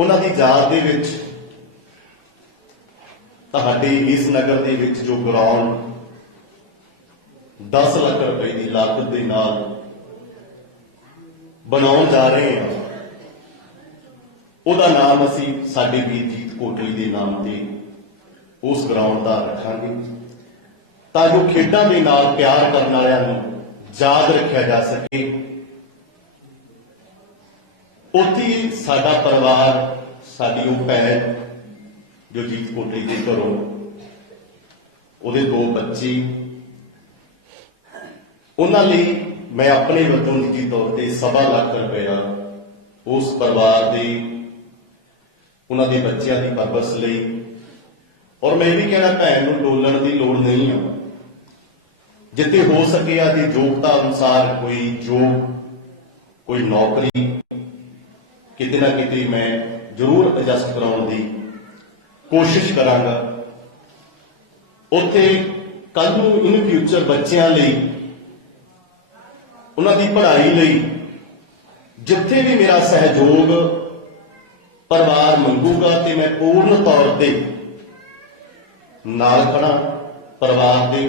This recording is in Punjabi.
ਉਹਨਾਂ ਦੀ ਯਾਦ ਦੇ ਵਿੱਚ ਤੁਹਾਡੇ ਇਸ ਨਗਰ ਦੇ ਵਿੱਚ ਜੋ ਗਰਾਊਂਡ 10 ਲੱਖ ਰੁਪਏ ਦੀ ਲਾਗਤ ਦੇ ਨਾਲ ਬਣਾਉਣ ਜਾ ਰਹੇ ਹਾਂ ਉਹਦਾ ਨਾਮ ਅਸੀਂ ਸਾਡੇ ਵੀਰਜੀਤ ਕੋਟਲੀ ਦੇ ਨਾਮ ਤੇ ਉਸ ਗਰਾਊਂਡ ਦਾ ਰੱਖਾਂਗੇ। ਤਾਂ ਜੋ ਖੇਡਾਂ ਦੇ ਨਾਲ ਪਿਆਰ ਕਰਨ ਵਾਲਿਆਂ ਨੂੰ ਯਾਦ ਰੱਖਿਆ ਜਾ ਸਕੇ। ਉੱਥੇ ਸਾਡਾ ਪਰਿਵਾਰ, ਸਾਡੀ ਉਹ ਭੈਣ ਜੋ ਜੀਤ ਕੋਟਲੀ ਦੇ ਘਰੋਂ, ਉਹਦੇ ਦੋ ਬੱਚੇ, ਉਹਨਾਂ ਲਈ ਮੈਂ ਆਪਣੇ ਵੱਲੋਂ ਨਿੱਜੀ ਤੌਰ ਤੇ ਸਵਾ ਲੱਖ ਰੁਪਇਆ ਉਸ ਪਰਿਵਾਰ ਦੇ, ਉਹਨਾਂ ਦੇ ਬੱਚਿਆਂ ਦੀ ਪਰਵਰਿਸ਼ ਲਈ, ਔਰ ਮੈਂ ਇਹ ਵੀ ਕਹਿਣਾ ਭੈਣ ਨੂੰ ਡੋਲਣ ਦੀ ਲੋੜ ਨਹੀਂ ਆ। ਜਿੱਥੇ ਹੋ ਸਕੇ ਆ ਯੋਗਤਾ ਅਨੁਸਾਰ ਕੋਈ ਜੋਬ, ਕੋਈ ਨੌਕਰੀ ਕਿਤੇ ਨਾ ਕਿਤੇ ਮੈਂ ਜ਼ਰੂਰ ਐਡਜਸਟ ਕਰਾਉਣ ਦੀ ਕੋਸ਼ਿਸ਼ ਕਰਾਂਗਾ। ਉੱਥੇ ਕੱਲ ਨੂੰ ਇਨ ਫਿਊਚਰ ਬੱਚਿਆਂ ਲਈ, ਉਹਨਾਂ ਦੀ ਪੜ੍ਹਾਈ ਲਈ ਜਿੱਥੇ ਵੀ ਮੇਰਾ ਸਹਿਯੋਗ ਪਰਿਵਾਰ ਮੰਗੂਗਾ ਤੇ ਮੈਂ ਪੂਰਨ ਤੌਰ ਤੇ ਨਾਲ ਖੜਾ ਪਰਿਵਾਰ ਦੇ